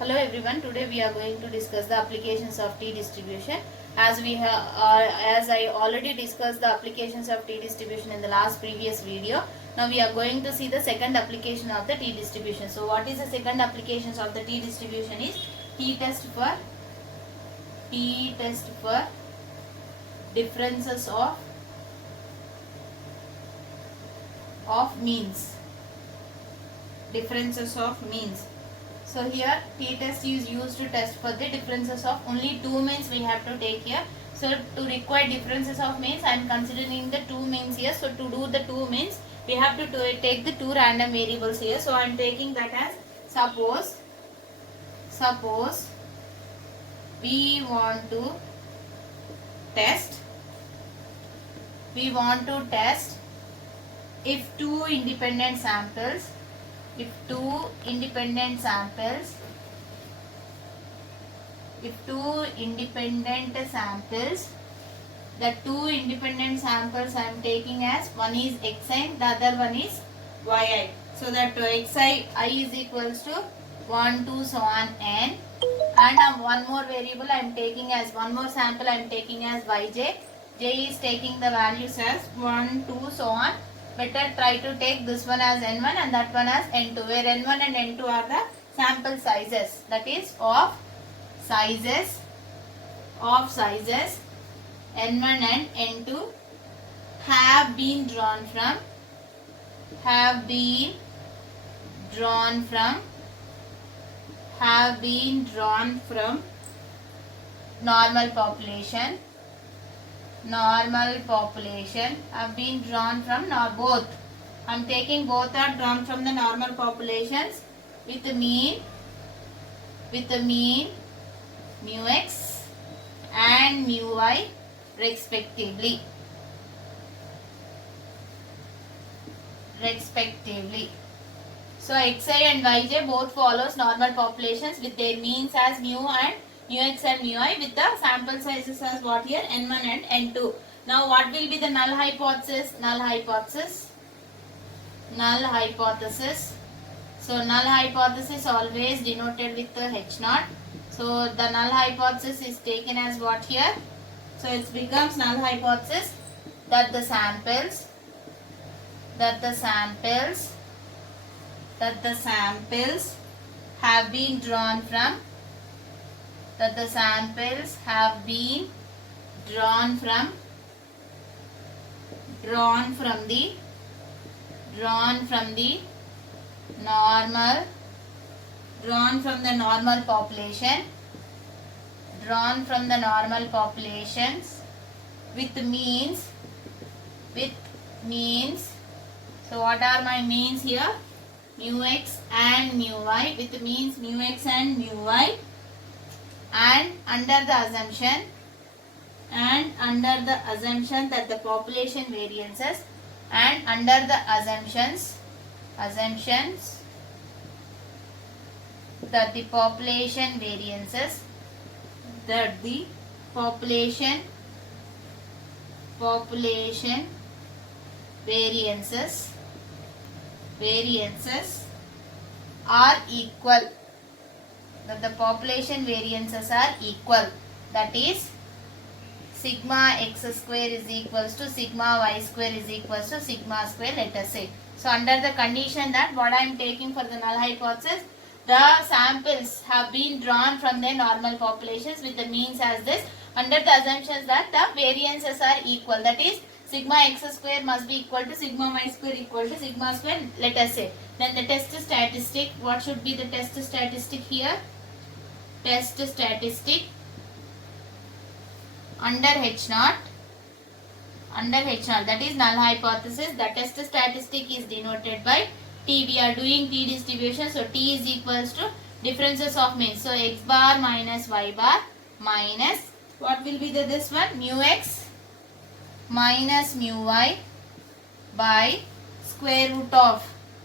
Hello everyone. Today we are going to discuss the applications of T distribution. As as I already discussed the applications of T distribution in the last previous video. Now we are going to see the second application of the T distribution. So what is the second applications of the T distribution is T test for differences of means. Differences of means. So here t-test is used to test for the differences of only two means we have to take here. So to require differences of means I am considering the two means here. So to do the two means we have to take the two random variables here. So I am taking that as suppose we want to test if two independent samples the two independent samples I am taking as one is xi, the other one is yi. So that xi I is equals to 1, 2, so on n, and one more variable I am taking as one more sample I am taking as yj. J is taking the values as 1, 2, so on. Better try to take this one as n1 and that one as n2, where n1 and n2 are the sample sizes, that is of sizes n1 and n2 have been drawn from normal population have been drawn from both. I am taking both are drawn from the normal populations with the mean mu x and mu y respectively. So xi and yj both follows normal populations with their means as mu x and mu y, with the sample sizes as what here n1 and n2. Now what will be the null hypothesis? So null hypothesis always denoted with the h0. So the null hypothesis is taken as what here? So it becomes null hypothesis that the samples have been drawn from normal populations with means. So what are my means here? Mu x and mu y, with means mu x and mu y, and under the assumption that the population variances, and under the assumptions that the population variances are equal, that is sigma x square is equals to sigma y square is equals to sigma square, let us say. So under the condition that what I am taking for the null hypothesis, the samples have been drawn from their normal populations with the means as this, under the assumptions that the variances are equal, that is sigma x square must be equal to sigma y square equal to sigma square, let us say. Then the test statistic, what should be the test statistic here? Test statistic under h0, that is null hypothesis. The test statistic is denoted by t. We are doing t distribution, so t is equals to differences of means. So x bar minus y bar minus what will be this one? Mu x minus mu y by square root of,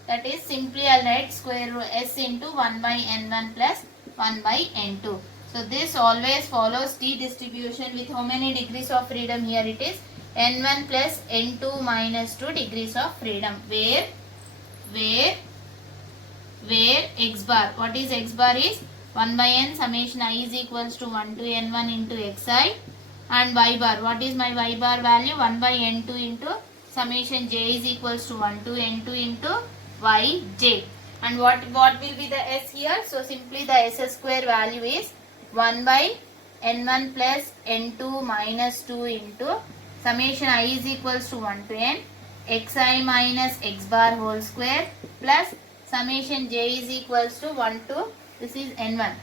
that is simply I'll write square root s into 1 by n1 plus 1 by n2. So this always follows t distribution with how many degrees of freedom? Here it is n1 plus n2 minus 2 degrees of freedom, where x bar, what is x bar is 1 by n summation I is equals to 1 to n1 into xi, and y bar, what is my y bar value? 1 by n2 into summation j is equals to 1 to n2 into yj. And what will be the s here? So simply the s square value is 1 by n1 plus n2 minus 2 into summation I is equals to 1 to n xi minus x bar whole square plus summation j is equals to 1 to, this is n1,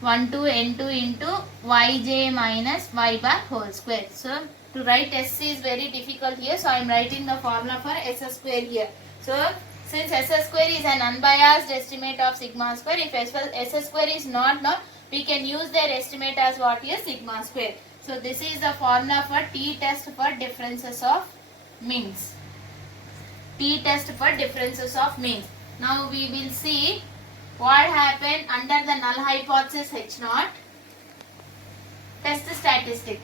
1 to n2 into yj minus y bar whole square. So to write s is very difficult here, so I am writing the formula for s square here. So since s square is an unbiased estimate of sigma square, if s square is not known, we can use their estimate as what is sigma square. So this is the formula for t-test for differences of means. T-test for differences of means. Now we will see what happened under the null hypothesis H0. Test statistic.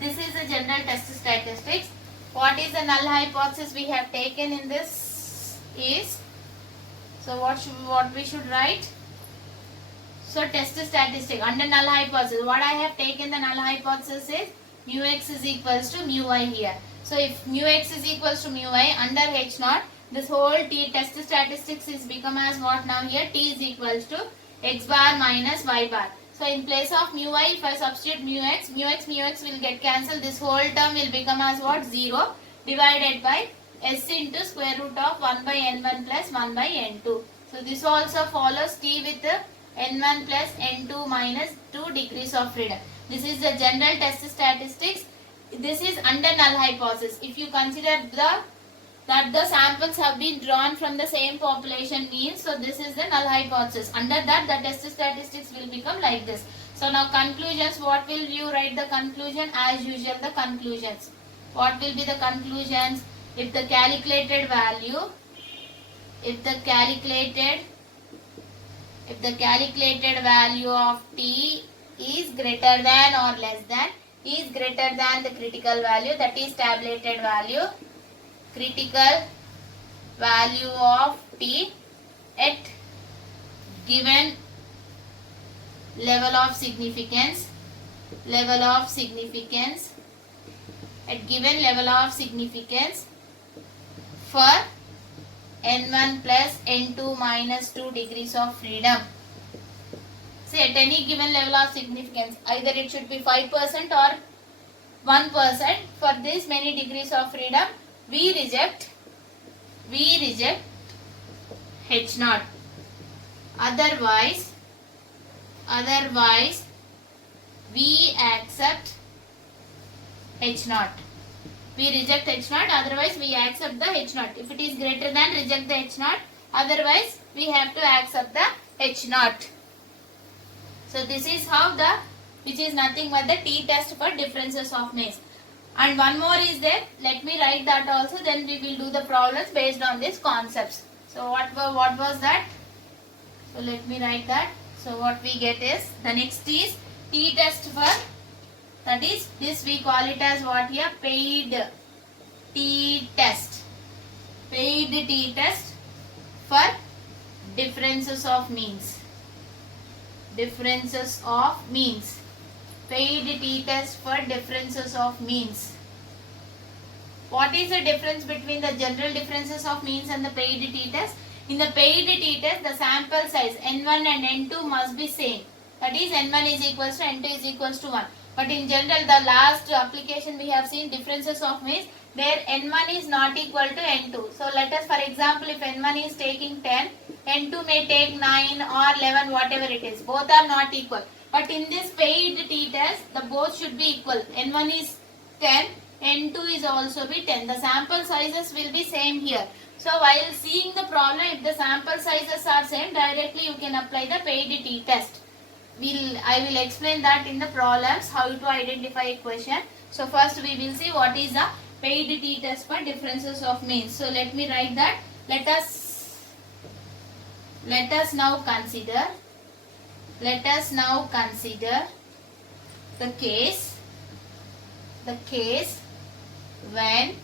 This is the general test statistics. What is the null hypothesis we have taken in this is, so what we should write? So test statistic under null hypothesis, what I have taken the null hypothesis is mu x is equals to mu y here. So if mu x is equals to mu y under H0, this whole t test statistics is become as what now here? T is equals to x bar minus y bar. So in place of mu y, if I substitute mu x will get cancelled. This whole term will become as what? 0 divided by s into square root of 1 by n1 plus 1 by n2. So this also follows t with n1 plus n2 minus 2 degrees of freedom. This is the general test statistics. This is under null hypothesis. If you consider that the samples have been drawn from the same population means, so this is the null hypothesis. Under that, the test statistics will become like this. So now conclusions, what will you write the conclusion? As usual, the conclusions. What will be the conclusions? If the calculated value, if the calculated value of t is greater than or less than, is greater than the critical value, that is tabulated value, critical value of t at given level of significance, at given level of significance for n1 plus n2 minus 2 degrees of freedom. Say at any given level of significance, either it should be 5% or 1%. For this many degrees of freedom, we reject H0. Otherwise we accept H0. We reject H0, otherwise we accept the H0. If it is greater than, reject the H0. Otherwise we have to accept the H0. So this is how which is nothing but the t-test for differences of means. And one more is there. Let me write that also. Then we will do the problems based on these concepts. So what was that? So let me write that. So what we get is, the next is t-test for, that is, this we call it as what here? Paid t-test. Paid t-test for differences of means. Differences of means. Paid t-test for differences of means. What is the difference between the general differences of means and the paid t-test? In the paid t-test, the sample size n1 and n2 must be same. That is, n1 is equals to n2 is equals to 1. But in general, the last application we have seen differences of means, there n1 is not equal to n2. So let us, for example, if n1 is taking 10, n2 may take 9 or 11, whatever it is. Both are not equal. But in this paid t-test, the both should be equal. N1 is 10, N2 is also be 10. The sample sizes will be same here. So while seeing the problem, if the sample sizes are same, directly you can apply the paid t-test. I will explain that in the problems, how to identify a question. So first we will see what is the paid t-test for differences of means. So let me write that. Let us now consider the case when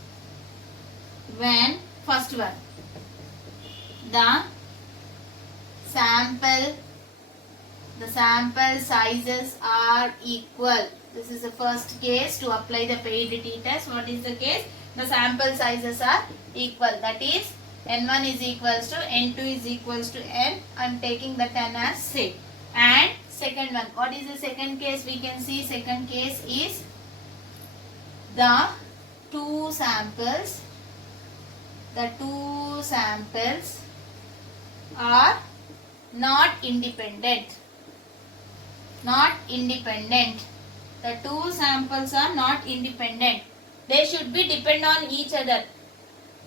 first one, the sample the sample sizes are equal. This is the first case to apply the paid t-test. What is the case? The sample sizes are equal. That is n1 is equals to n2 is equals to n. I am taking the 10 as say. And second one. What is the second case? We can see second case is the two samples are not independent. Not independent. The two samples are not independent. They should be depend on each other.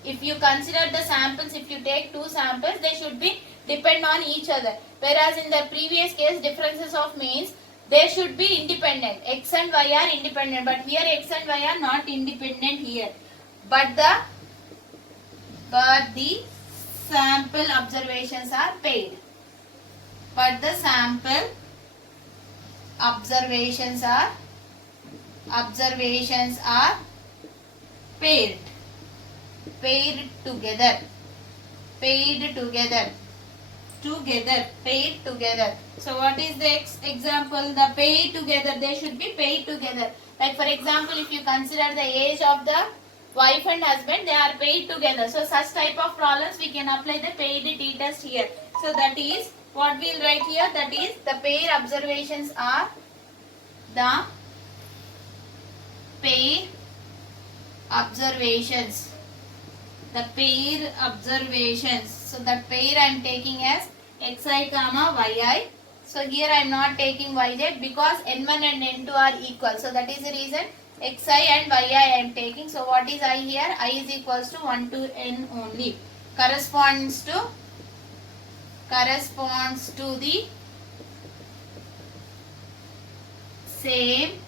If you consider the samples, if you take two samples, they should be depend on each other. Whereas in the previous case, differences of means, they should be independent. X and Y are independent. But here X and Y are not independent here. But the sample observations are paid. But the sample observations are paired together. So what is the example? The paid together. They should be paid together. Like for example, if you consider the age of the wife and husband, they are paid together. So such type of problems we can apply the paid t-test here. So that is what we will write here. That is the pair observations are the pair observations. So that pair I am taking as xi comma yi. So here I am not taking yz because n1 and n2 are equal. So that is the reason xi and yi I am taking. So what is I here? I is equals to 1 to n only. Corresponds to the same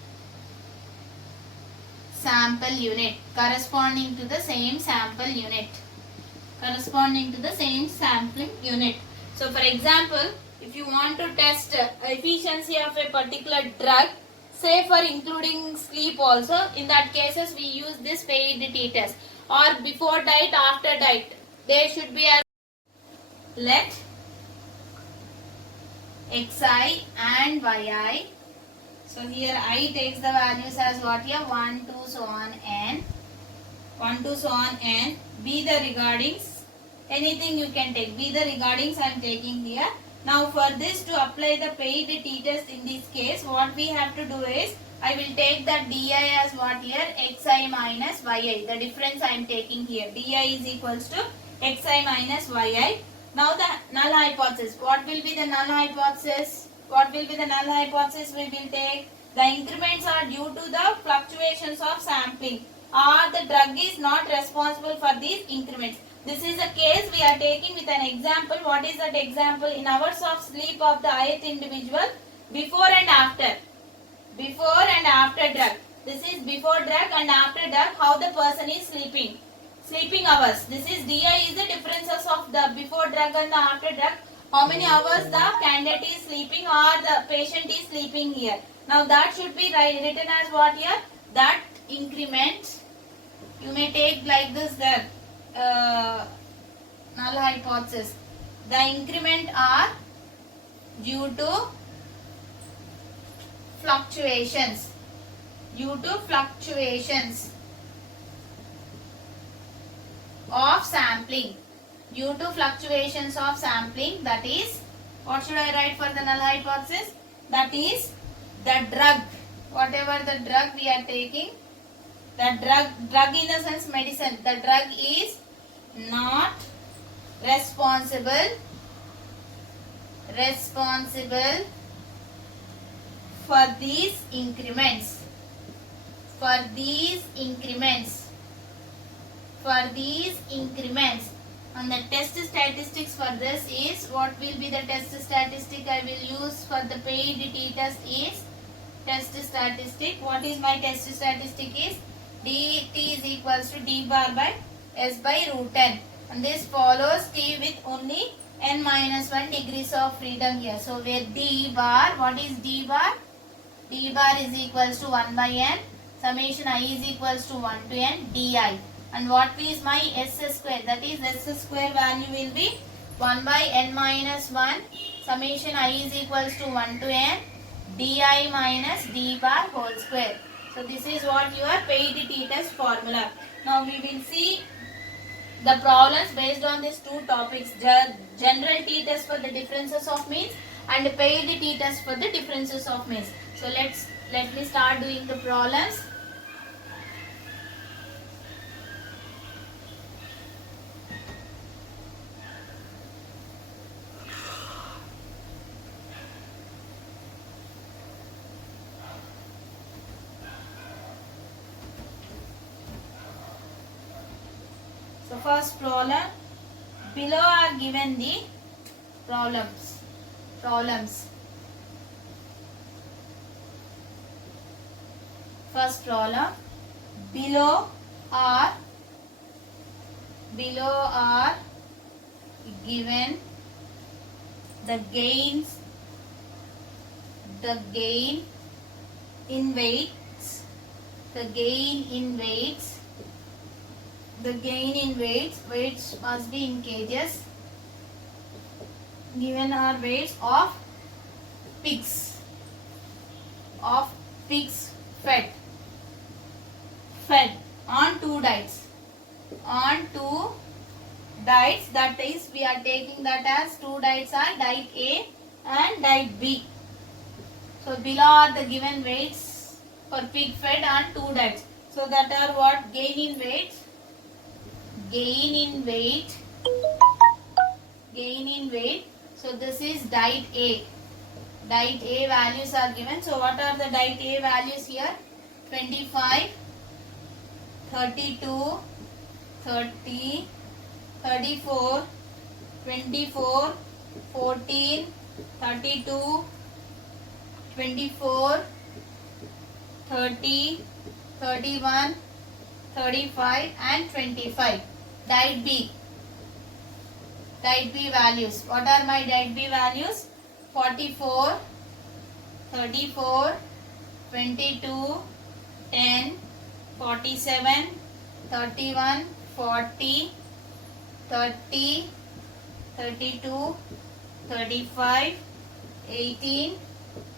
sample unit. Corresponding to the same sampling unit. So for example, if you want to test efficiency of a particular drug, say for including sleep also, in that cases we use this paid t-test. Or before diet, after diet, they should be as let xi and yi. So here I takes the values as what here? 1, 2, so on n. 1, 2, so on n. Be the regardings. Anything you can take. Be the regardings I am taking here. Now for this to apply the paid t-test in this case, what we have to do is, I will take that di as what here? Xi minus yi. The difference I am taking here. Di is equals to xi minus yi. Now the null hypothesis. What will be the null hypothesis? We will take the increments are due to the fluctuations of sampling, or the drug is not responsible for these increments. This is a case we are taking with an example. What is that example? In hours of sleep of the ith individual, before and after drug. This is before drug and after drug, how the person is sleeping hours. This is di is the differences of the before drug and the after drug. How many hours the candidate is sleeping or the patient is sleeping here. Now that should be written as what here? That increment, you may take like this, the null hypothesis. The increment are due to fluctuations. Of sampling. Due to fluctuations of sampling, that is, what should I write for the null hypothesis? That is the drug. Whatever the drug we are taking, the drug in the sense medicine, the drug is not responsible for these increments. And the test statistics for this is, what will be the test statistic I will use for the paid t-test is test statistic. What is my test statistic is dt is equals to d bar by s by root n. And this follows t with only n minus 1 degrees of freedom here. So where d bar, what is d bar? D bar is equals to 1 by n. Summation I is equals to 1 to n di. And what is my s square? That is s square value will be 1 by n minus 1. summation I is equals to 1 to n di minus d bar whole square. So this is what your paid t-test formula. Now we will see the problems based on these two topics, general t-test for the differences of means and paid t-test for the differences of means. So let me start doing the problems. So first problem, below are given the problems. First problem, below are given the gain in weights, weights must be in kgs. Given are weights of pigs fed on two diets. That is, we are taking that as two diets are diet A and diet B. So below are the given weights for pig fed on two diets. So that are what? Gain in weight. So this is diet A. Diet A values are given. So what are the diet A values here? 25, 32, 30, 34, 24, 14, 32, 24, 30, 31, 35 and 25. Diet B values. What are my diet B values? 44, 34, 22, 10, 47, 31, 40, 30, 32, 35, 18,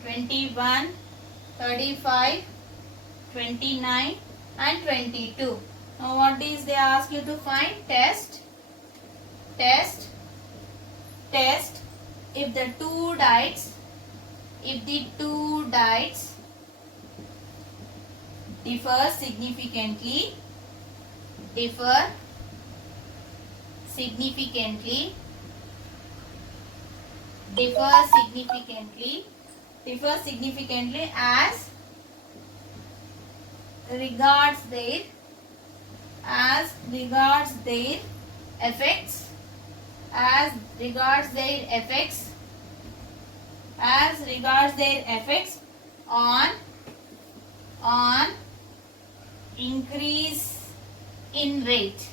21, 35, 29 and 22. Now what is they ask you to find? Test if the two diets differ significantly as regards their effects on increase in weight.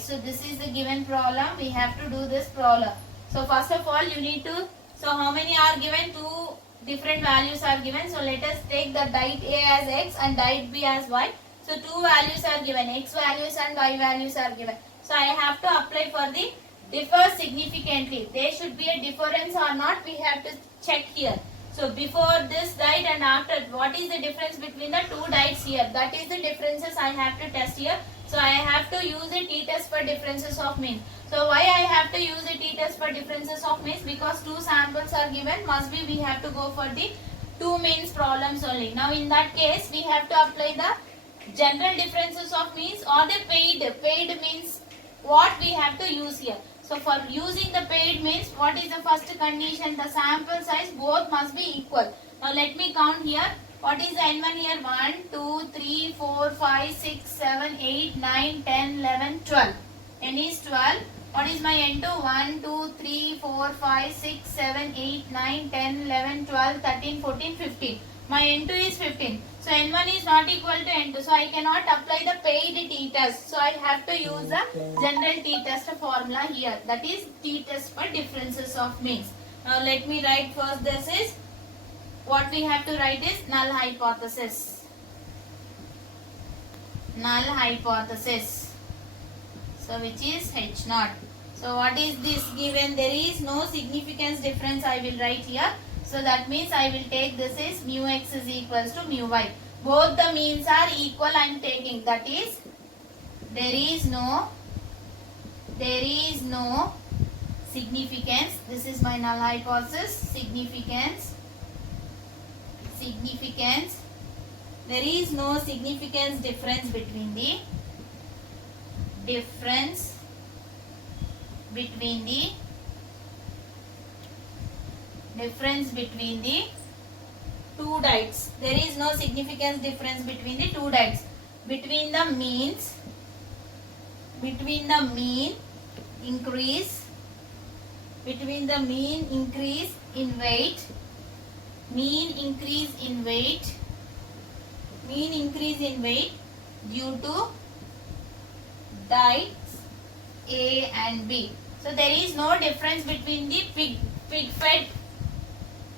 So this is the given problem. We have to do this problem. So first of all you need to, so how many are given? Two different values are given. So let us take the diet A as x and diet B as y. So two values are given, x values and y values are given. So I have to apply for the differ significantly. There should be a difference or not, we have to check here. So before this diet and after, what is the difference between the two diets here? That is the differences I have to test here. So I have to use a t-test for differences of mean. So why I have to use a t-test for differences of means? Because two samples are given, must be we have to go for the two means problems only. Now in that case we have to apply the general differences of means or the paid means. What we have to use here? So for using the paid means, what is the first condition? The sample size both must be equal. Now let me count here. What is the N1 here? 1, 2, 3, 4, 5, 6, 7, 8, 9, 10, 11, 12. N is 12. What is my N2? 1, 2, 3, 4, 5, 6, 7, 8, 9, 10, 11, 12, 13, 14, 15. My N2 is 15. So N1 is not equal to N2. So I cannot apply the paid t-test. So I have to use the general t-test formula here. That is t-test for differences of means. Now let me write first this is, what we have to write is null hypothesis. So which is H0. So what is this given? There is no significance difference. I will write here. So that means I will take this is mu x is equals to mu y. Both the means are equal. I am taking. That is there is no significance. This is my null hypothesis. Significance. There is no significance difference between the two diets. There is no significance difference between the two diets. Between the mean increase in weight, due to diets A and B. So there is no difference between the pig fed.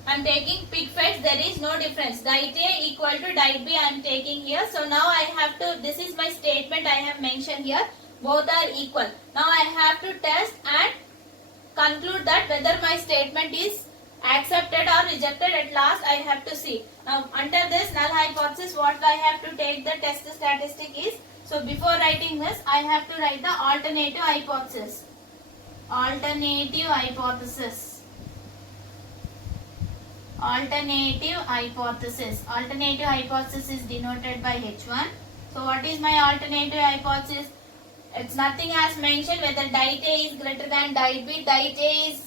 I am taking pig fed. There is no difference. Diet A equal to diet B I am taking here. So now I have to, this is my statement I have mentioned here. Both are equal. Now I have to test and conclude that whether my statement is accepted or rejected. At last I have to see. Now under this null hypothesis, what I have to take the test statistic is, so before writing this I have to write the alternative hypothesis. Alternative hypothesis is denoted by H1. So what is my alternative hypothesis? It's nothing as mentioned whether diet A is greater than diet B. Diet A is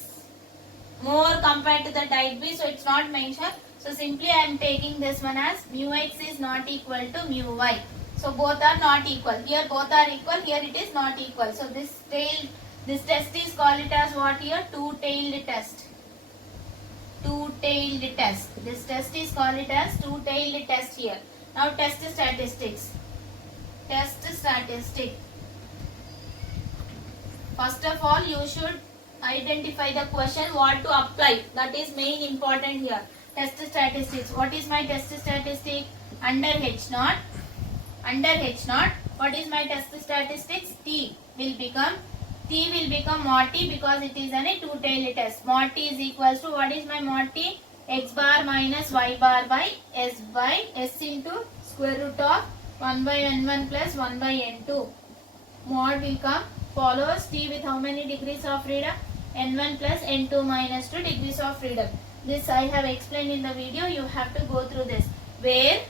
more compared to the diet B, so it's not mentioned. So simply I am taking this one as mu x is not equal to mu y. So both are not equal. Here both are equal, here it is not equal. So this test is called it as what here? Two-tailed test. This test is called it as two-tailed test here. Now test statistics. First of all, you should identify the question what to apply. That is main important here. Test statistics. What is my test statistic? Under H0. What is my test statistics? T will become mod T because it is a two-tailed test. Mod T is equals to, what is my mod T? X bar minus y bar by S into square root of 1 by n1 plus 1 by n2. Mod will come follows T with how many degrees of freedom? N1 plus N2 minus 2 degrees of freedom. This I have explained in the video. You have to go through this. Where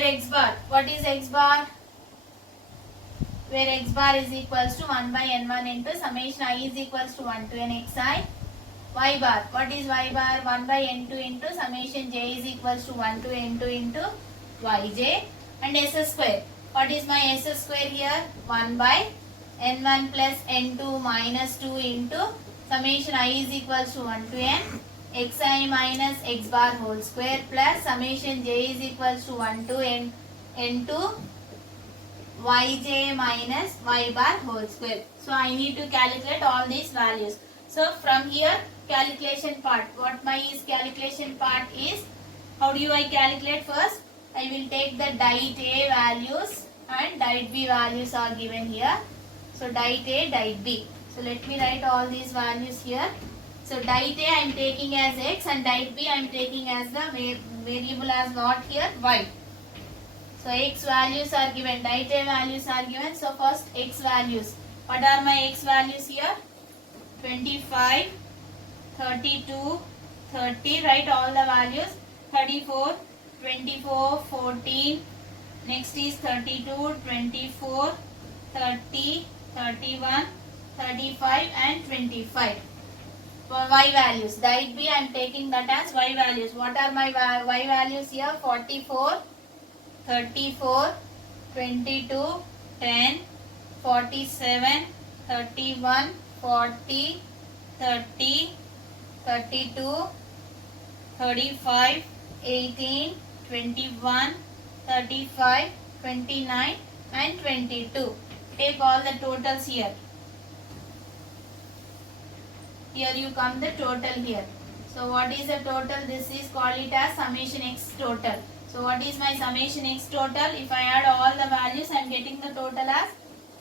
x bar. What is x bar? Where x bar is equals to 1 by n1 into summation I is equals to 1 to n xi. Y bar. What is y bar? 1 by n2 into summation j is equals to 1 to n2 into yj. And s square. What is my s square here? 1 by n1 plus n2 minus 2 into summation I is equals to 1 to n xi minus x bar whole square plus summation j is equals to 1 to n2 yj minus y bar whole square. So I need to calculate all these values. So from here calculation part. What my calculation part is, how do I calculate first? I will take the diet A values and diet B values are given here. So diet A, diet B. So let me write all these values here. So diet A I am taking as x and diet B I am taking as the variable as what here? Y. So x values are given, diet A values are given. So first x values. What are my x values here? 25, 32, 30. Write all the values. 34, 24, 14. Next is 32, 24, 30, 31, 35 and 25. For y values. Diet B I am taking that as y values. What are my y values here? 44, 34, 22, 10, 47, 31, 40, 30, 32, 35, 18, 21, 35, 29 and 22. take all the totals here. Here you come the total here. So what is the total? This is called it as summation x total. So what is my summation x total? If I add all the values, I am getting the total as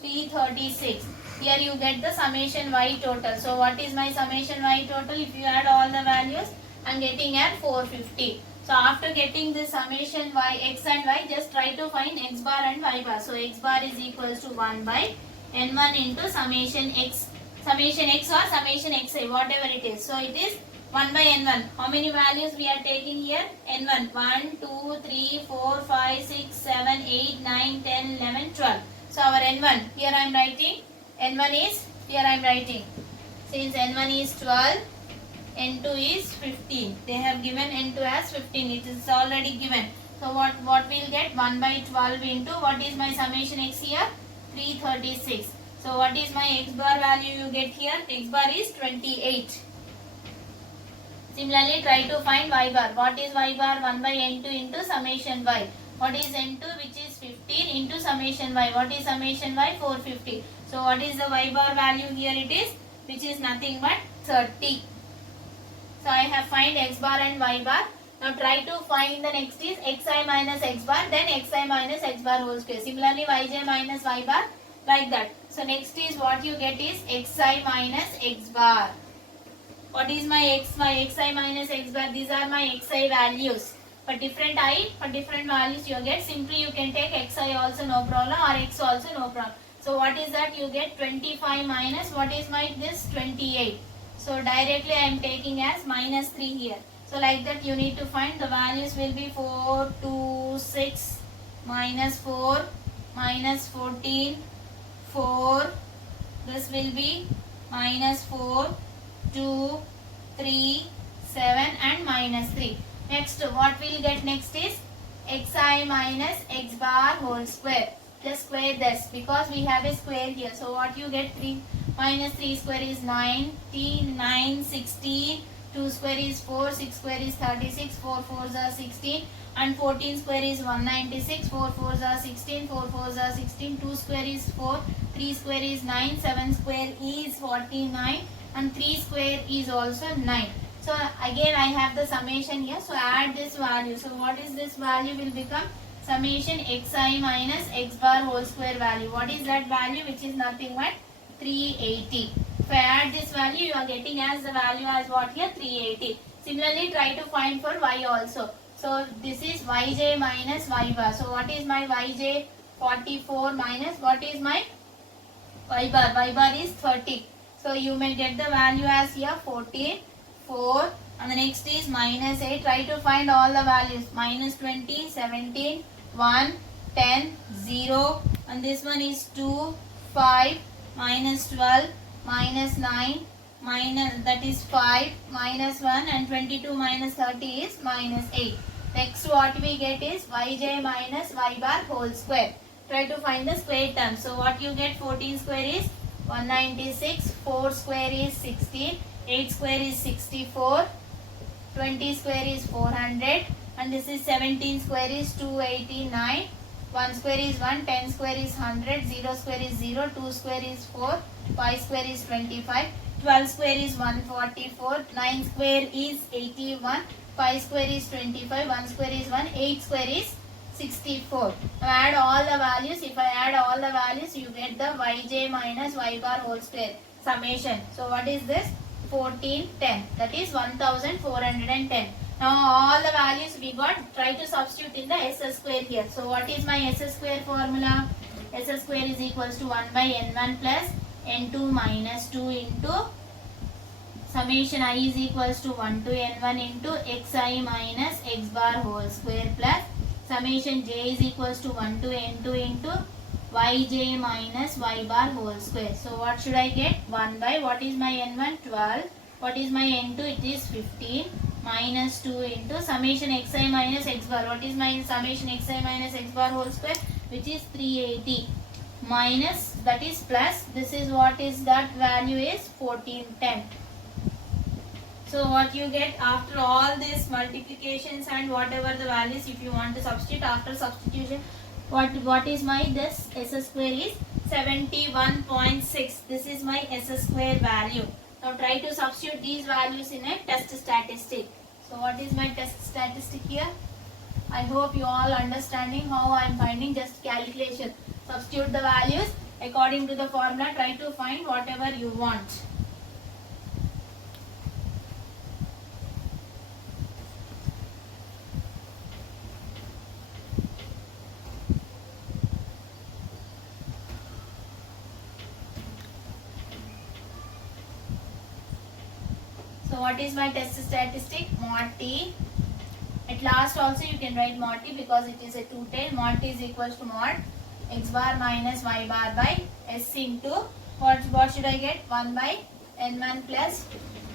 336. Here you get the summation y total. So what is my summation y total? If you add all the values, I am getting at 450. So after getting the summation y, x and y, just try to find x bar and y bar. So x bar is equals to 1 by n1 into summation x or summation xi, whatever it is. So it is 1 by n1. How many values we are taking here? N1. 1, 2, 3, 4, 5, 6, 7, 8, 9, 10, 11, 12. So our n1, here I am writing, n1 is, here I am writing. Since n1 is 12, n2 is 15. They have given n2 as 15. It is already given. So what we'll get? 1 by 12 into, what is my summation x here? 336. So what is my x bar value you get here? X bar is 28. Similarly, try to find y bar. What is y bar? 1 by n2 into summation y. What is n2, which is 15, into summation y? What is summation y? 450. So what is the y bar value here? It is, which is nothing but 30. So I have find x bar and y bar. Now try to find the next is xi minus x bar, then xi minus x bar whole square. Similarly, yj minus y bar, like that. So next is what you get is xi minus x bar. What is my xi minus x bar? These are my xi values. For different I, for different values you get. Simply you can take xi also no problem, or x also no problem. So what is that? You get 25 minus, what is my this? 28. So directly I am taking as minus 3 here. So like that you need to find the values will be 4, 2, 6, minus 4, minus 14, 4. This will be minus 4, 2, 3, 7 and minus 3. Next, what we'll get next is xi minus x bar whole square. Just square this because we have a square here. So what you get? 3 minus 3 square is 19, 9, 16, 2 square is 4, 6 square is 36, 4 4s are 16 and 14 square is 196, 4 4s are 16, 4 4s are 16, 2 square is 4, 3 square is 9, 7 square is 49 and 3 square is also 9. So again I have the summation here. So add this value. So what is this value will become? Summation xi minus x bar whole square value. What is that value? Which is nothing but 380. If I add this value, you are getting as the value as what here? 380. Similarly, try to find for y also. So this is yj minus y bar. So what is my yj? 44 minus what is my y bar? Y bar is 30. So you may get the value as here 14, 4 and the next is minus 8. Try to find all the values. Minus 20, 17, 1, 10, 0 and this one is 2, 5, minus 12, minus 9, minus that is 5, minus 1 and 22 minus 30 is minus 8. Next what we get is yj minus y bar whole square. Try to find the square term. So what you get? 14 square is 196, 4 square is 16, 8 square is 64, 20 square is 400 and this is 17 square is 289, 1 square is 1, 10 square is 100, 0 square is 0, 2 square is 4, 5 square is 25, 12 square is 144, 9 square is 81, 5 square is 25, 1 square is 1, 8 square is 64. Now add all the values. If I add all the values, you get the yj minus y bar whole square summation. So what is this? 1410. That is 1410. Now all the values we got, try to substitute in the s square here. So what is my s square formula? S square is equals to 1 by n1 plus n2 minus 2 into summation I is equals to 1 to n1 into xi minus x bar whole square plus summation j is equals to 1 to n2 into yj minus y bar whole square. So what should I get? 1 by what is my n1? 12. What is my n2? It is 15 minus 2 into summation xi minus x bar. What is my summation xi minus x bar whole square? Which is 380 minus that is plus this is what is that value is 1410. So what you get after all these multiplications and whatever the values, if you want to substitute after substitution, what is my this s square is 71.6. This is my S square value. Now try to substitute these values in a test statistic. So what is my test statistic here? I hope you all understanding how I am finding. Just calculation. Substitute the values according to the formula. Try to find whatever you want. So what is my test statistic? Mod T. At last also you can write mod T because it is a two-tail. Mod T is equals to mod x bar minus y bar by s into what should I get? 1 by n1 plus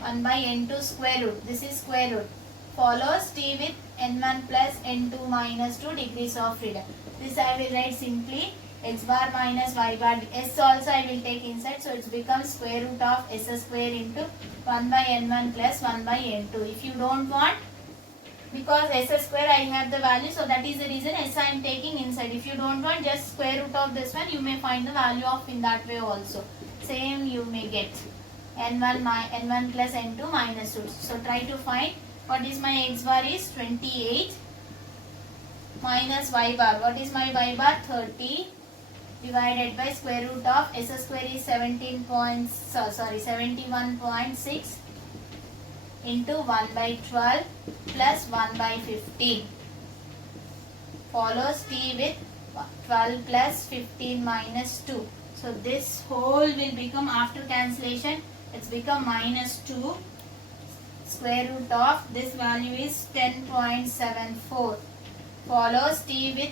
1 by n2 square root. This is square root. Follows T with n1 plus n2 minus 2 degrees of freedom. This I will write simply x bar minus y bar. S also I will take inside, so it becomes square root of s square into 1 by n1 plus 1 by n2. If you don't want, because s square I have the value, so that is the reason s I am taking inside. If you don't want, just square root of this one, you may find the value of in that way also. Same you may get n1 plus n2 minus 2. So try to find what is my x bar is 28 minus y bar. What is my y bar? 30 divided by square root of s square is 71.6 into 1 by 12 plus 1 by 15. Follows T with 12 plus 15 minus 2. So this whole will become, after cancellation, it's become minus 2. Square root of this value is 10.74. Follows T with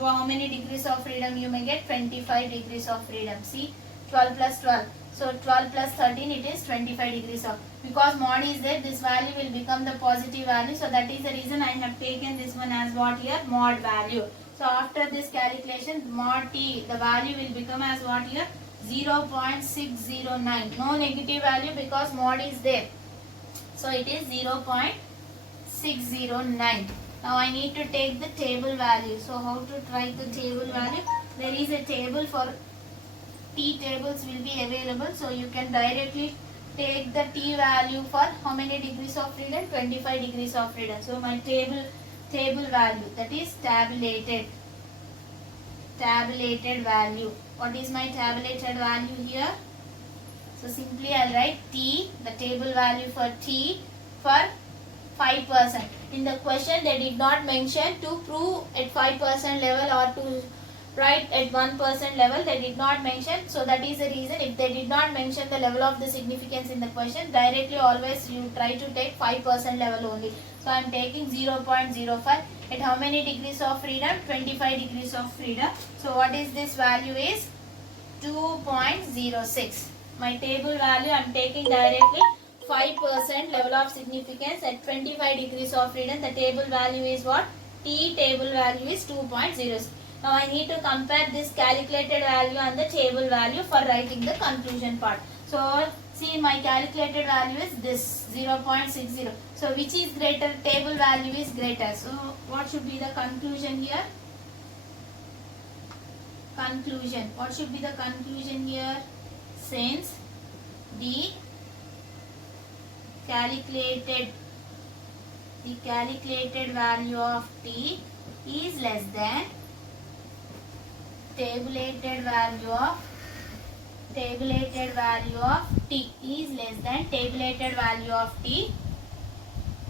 how many degrees of freedom you may get? 25 degrees of freedom. See, 12 plus 12. So 12 plus 13, it is 25 degrees of. Because mod is there, this value will become the positive value. So that is the reason I have taken this one as what here? Mod value. So after this calculation, mod T, the value will become as what here? 0.609. No negative value because mod is there. So it is 0.609. Now I need to take the table value. So how to try the table value? There is a table for T tables will be available. So you can directly take the T value for how many degrees of freedom? 25 degrees of freedom. So my table value, that is tabulated value. What is my tabulated value here? So simply I'll write T, the table value for T for 5%. In the question they did not mention to prove at 5% level or to write at 1% level, they did not mention. So that is the reason, if they did not mention the level of the significance in the question, directly always you try to take 5% level only. So I am taking 0.05 at how many degrees of freedom? 25 degrees of freedom. So what is this value is? 2.06. My table value I am taking directly 5% level of significance at 25 degrees of freedom. The table value is what? T table value is 2.06. Now I need to compare this calculated value and the table value for writing the conclusion part. So see, my calculated value is this 0.60. So which is greater? Table value is greater. So what should be the conclusion here? Conclusion. What should be the conclusion here? Since the calculated value of T is less than tabulated value of T is less than tabulated value of T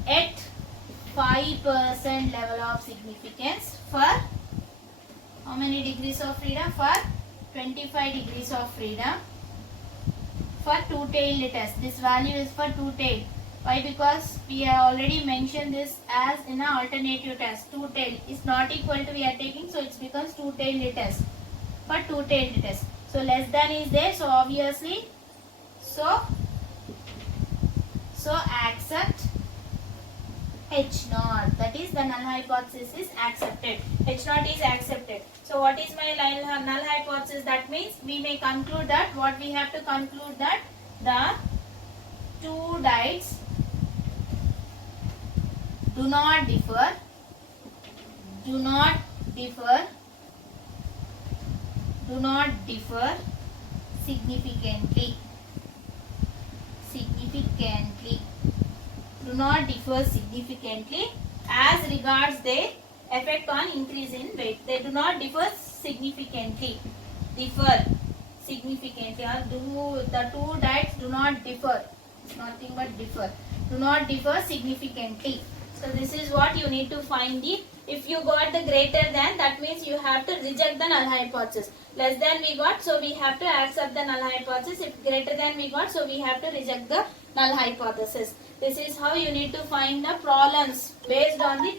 at 5% level of significance for how many degrees of freedom? For 25 degrees of freedom for two-tailed test. This value is for two-tailed. Why? Because we have already mentioned this as in an alternative test. Two-tailed is not equal to we are taking, so it becomes two-tailed test. For two-tailed test. So less than is there, so obviously, so accept H naught. That is the null hypothesis is accepted. H naught is accepted. So what is my null hypothesis? That means we may conclude that, what we have to conclude, that the two diets do not differ do not differ significantly. Do not differ significantly as regards their effect on increase in weight. They do not differ significantly. Differ significantly, or the two diets do not differ. Nothing but differ. Do not differ significantly. So this is what you need to find the. If you got the greater than, that means you have to reject the null hypothesis. Less than we got, so we have to accept the null hypothesis. If greater than we got, so we have to reject the null hypothesis. This is how you need to find the problems based on the